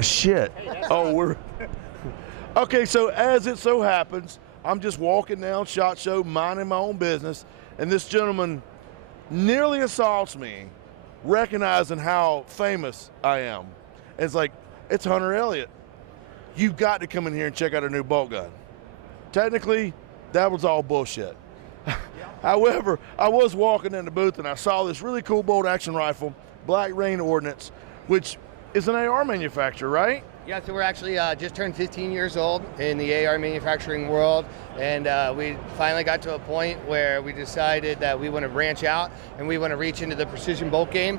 Shit. Oh, we're okay. So as it so happens, I'm just walking down SHOT Show, minding my own business, and this gentleman nearly assaults me, recognizing how famous I am. And it's like, it's Hunter Elliott. You've got to come in here and check out our new bolt gun. Technically, that was all bullshit. However, I was walking in the booth and I saw this really cool bolt action rifle, black Rain Ordnance, which is an AR manufacturer, right? Yeah, so we're actually just turned 15 years old in the AR manufacturing world, and we finally got to a point where we decided that we want to branch out and we want to reach into the precision bolt game.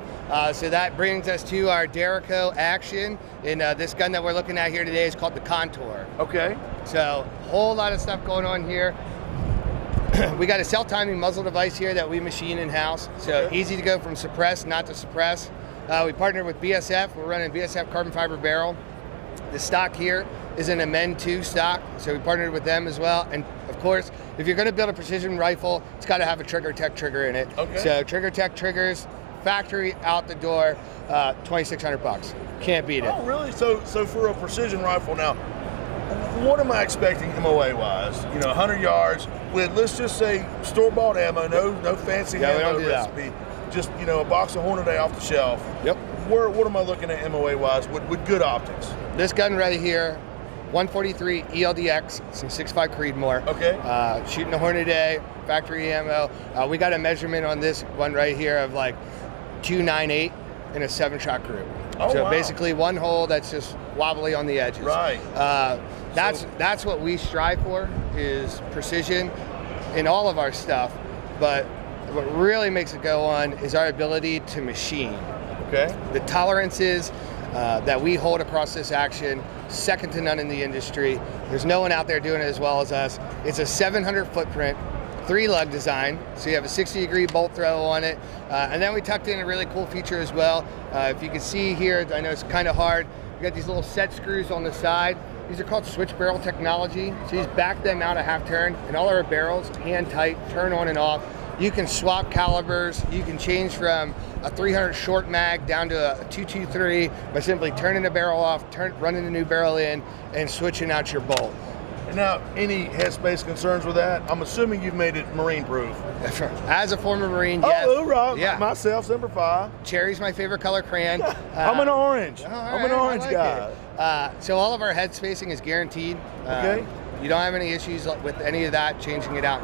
So that brings us to our Derico action, and this gun that we're looking at here today is called the Contour. Okay. So whole lot of stuff going on here. We got a self-timing muzzle device here that we machine in-house, so easy to go from suppress, not to suppress. We partnered with BSF. We're running BSF carbon fiber barrel. The stock here is an Amend 2 stock, so we partnered with them as well. And of course, if you're going to build a precision rifle, it's got to have a Trigger Tech trigger in it. Okay. So Trigger Tech triggers, factory out the door, $2,600. Can't beat it. Oh, really? So for a precision rifle now, what am I expecting MOA-wise? 100 yards with, let's just say, store-bought ammo, no fancy ammo recipe. Just, a box of Hornady off the shelf. Yep. What am I looking at MOA-wise with good optics? This gun right here, 143 ELDX, some 6.5 Creedmoor. Okay. Shooting a Hornady, factory ammo. We got a measurement on this one right here of like 298 in a 7-shot group. Oh, so wow. Basically one hole that's just wobbly on the edges. Right. That's what we strive for, is precision in all of our stuff. But what really makes it go on is our ability to machine. Okay. The tolerances that we hold across this action, second to none in the industry. There's no one out there doing it as well as us. It's a 700 footprint, 3-lug design, so you have a 60-degree bolt throw on it. And then we tucked in a really cool feature as well. If you can see here, I know it's kind of hard, we got these little set screws on the side. These are called switch barrel technology. So you just back them out a half turn, and all our barrels, hand tight, turn on and off. You can swap calibers. You can change from a 300 short mag down to a 223 by simply turning the barrel off, running the new barrel in, and switching out your bolt. And now, any headspace concerns with that? I'm assuming you've made it marine proof. As a former Marine, yes. Oh, right. Yeah. Myself, Semper Fi. Cherry's my favorite color crayon. I'm an orange. I'm an orange like guy. So all of our head spacing is guaranteed. Okay. You don't have any issues with any of that, changing it out.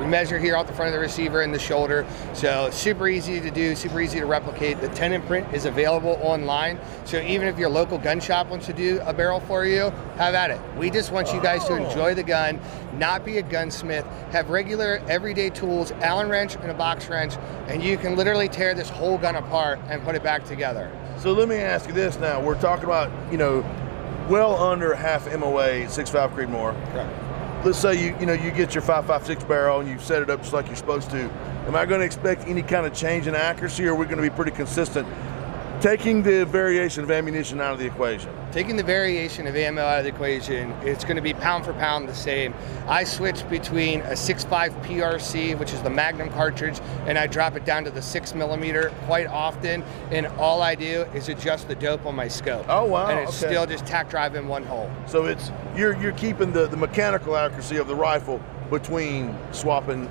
We measure here out the front of the receiver and the shoulder, so super easy to do, super easy to replicate. The tenon print is available online, so even if your local gun shop wants to do a barrel for you, have at it. We just want you guys to enjoy the gun, not be a gunsmith, have regular everyday tools, Allen wrench and a box wrench, and you can literally tear this whole gun apart and put it back together. So let me ask you this now. We're talking about, well under half MOA 6.5 Creedmoor. Correct. Let's say you get your 5.56 barrel and you set it up just like you're supposed to. Am I going to expect any kind of change in accuracy, or are we going to be pretty consistent, taking the variation of ammunition out of the equation? Taking the variation of ammo out of the equation, it's going to be pound for pound the same. I switch between a 6.5 PRC, which is the Magnum cartridge, and I drop it down to the 6mm quite often, and all I do is adjust the dope on my scope. Oh, wow. And it's still just tack drive in one hole. So you're keeping the mechanical accuracy of the rifle between swapping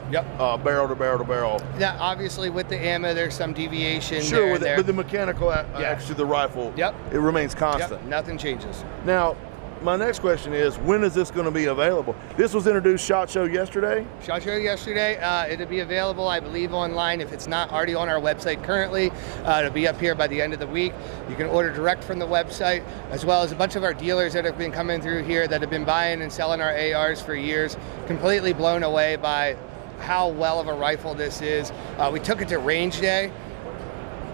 barrel to barrel to barrel. Yeah, obviously with the ammo there's some deviation. Sure, but the mechanical accuracy of the rifle, it remains constant. Nothing changes. Now, my next question is, when is this going to be available? This was introduced SHOT Show yesterday? SHOT Show yesterday. It'll be available, I believe, online. If it's not already on our website currently, it'll be up here by the end of the week. You can order direct from the website, as well as a bunch of our dealers that have been coming through here that have been buying and selling our ARs for years, completely blown away by how well of a rifle this is. We took it to range day.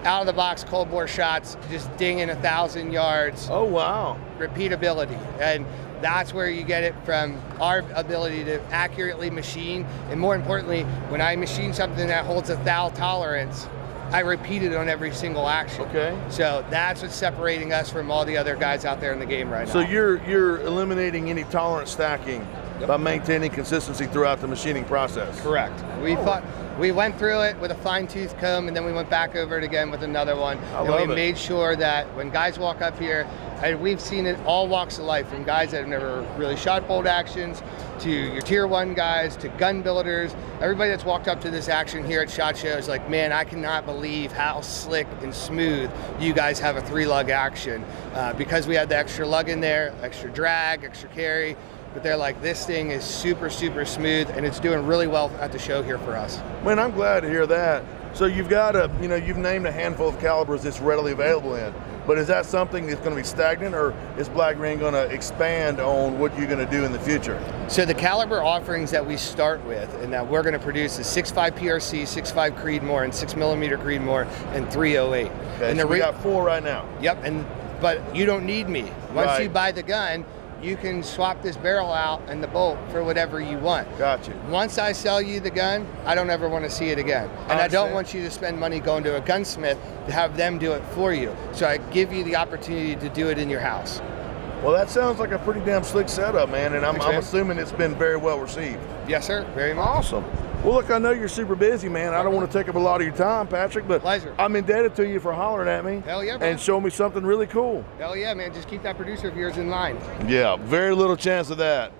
Out of the box cold bore shots, just dinging 1,000 yards. Oh, wow. Repeatability. And that's where you get it from, our ability to accurately machine. And more importantly, when I machine something that holds a thou tolerance, I repeat it on every single action. Okay. So that's what's separating us from all the other guys out there in the game right now. So you're eliminating any tolerance stacking by maintaining consistency throughout the machining process. Correct. We went through it with a fine-tooth comb, and then we went back over it again with another one. And we made sure that when guys walk up here, and we've seen it all walks of life, from guys that have never really shot bolt actions, to your tier 1 guys, to gun builders. Everybody that's walked up to this action here at SHOT Show is like, man, I cannot believe how slick and smooth you guys have a 3-lug action. Because we had the extra lug in there, extra drag, extra carry. But they're like, this thing is super, super smooth, and it's doing really well at the show here for us. Man, I'm glad to hear that. So you've got you've named a handful of calibers that's readily available in, but is that something that's going to be stagnant, or is Black Rain going to expand on what you're going to do in the future? So the caliber offerings that we start with and that we're going to produce is 6.5 PRC, 6.5 Creedmoor, and 6mm Creedmoor, and 308. Okay, and so we got 4 right now. Yep, but you don't need me. Once you buy the gun, you can swap this barrel out and the bolt for whatever you want. Gotcha. Once I sell you the gun, I don't ever want to see it again. And I don't want you to spend money going to a gunsmith to have them do it for you. So I give you the opportunity to do it in your house. Well, that sounds like a pretty damn slick setup, man, and I'm assuming it's been very well received. Yes, sir. Very much. Awesome. Well, look, I know you're super busy, man. I don't want to take up a lot of your time, Patrick, but Pleasure. I'm indebted to you for hollering at me. Hell yeah, bro. And showing me something really cool. Hell yeah, man. Just keep that producer of yours in line. Yeah, very little chance of that.